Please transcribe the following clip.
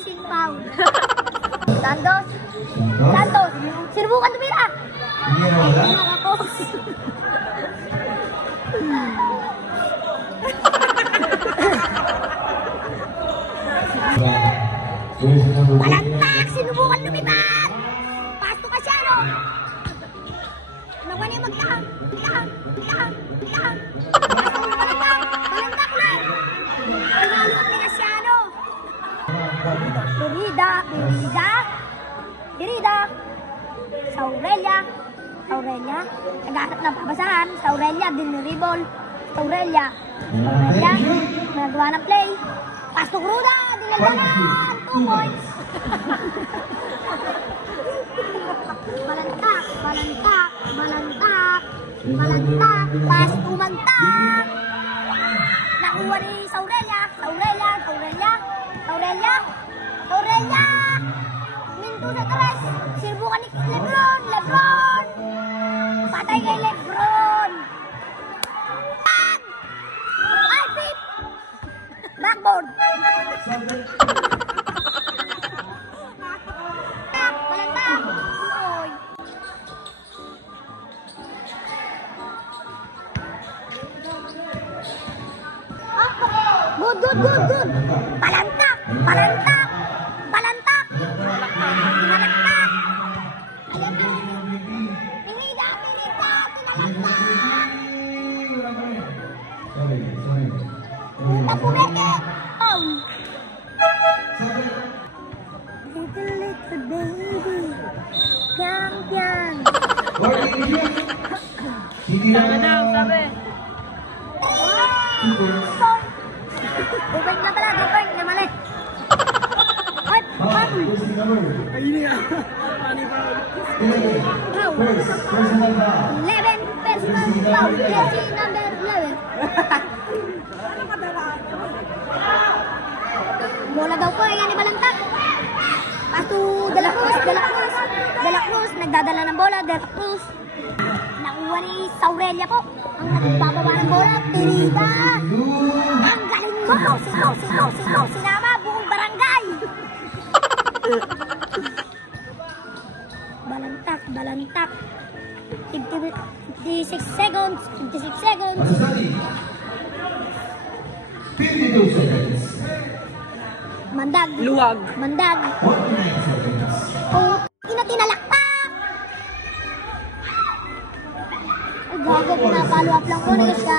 pushing pound. Santos. Santos. Sinubukan tumira. Hindi nakapos. Balantak! Sinubukan lumipat! Pasto ka siya, no? Nakuha niya magtakang. Takang. Balantak na! Pinulot niya siya, no? Dirida. Aurelia. Nag-aarap ng pabasahan. Aurelia, diniribol. Aurelia. Nagawa ng play. Pasto Cruda! Dinalbanan! 2 points! Balantak! Pasto Magtak! Nakuha ni Aurelia! Minto sa 3! Sinubukan ni Lebron! Patay kay Lebron! Alfie! Backboard! Balantak! Oy! Good! Balantak! Little baby, champion. Sabi. Open na pala, na mali. Ayun nga. 11 personal foul, jersey number 11. Bola daw po, yan ni Balantak. Pasto De La Cruz, nagdadala ng bola, De La Cruz. Nakuha ni Aurelia po, ang nagbababa ng bola, Dirida. Ang galing mo, sinama, buong barangay. Balantak. 56 seconds. 52 seconds. Mandag. Oh, tinalakpak. Gago, pinapalo up lang po na siya.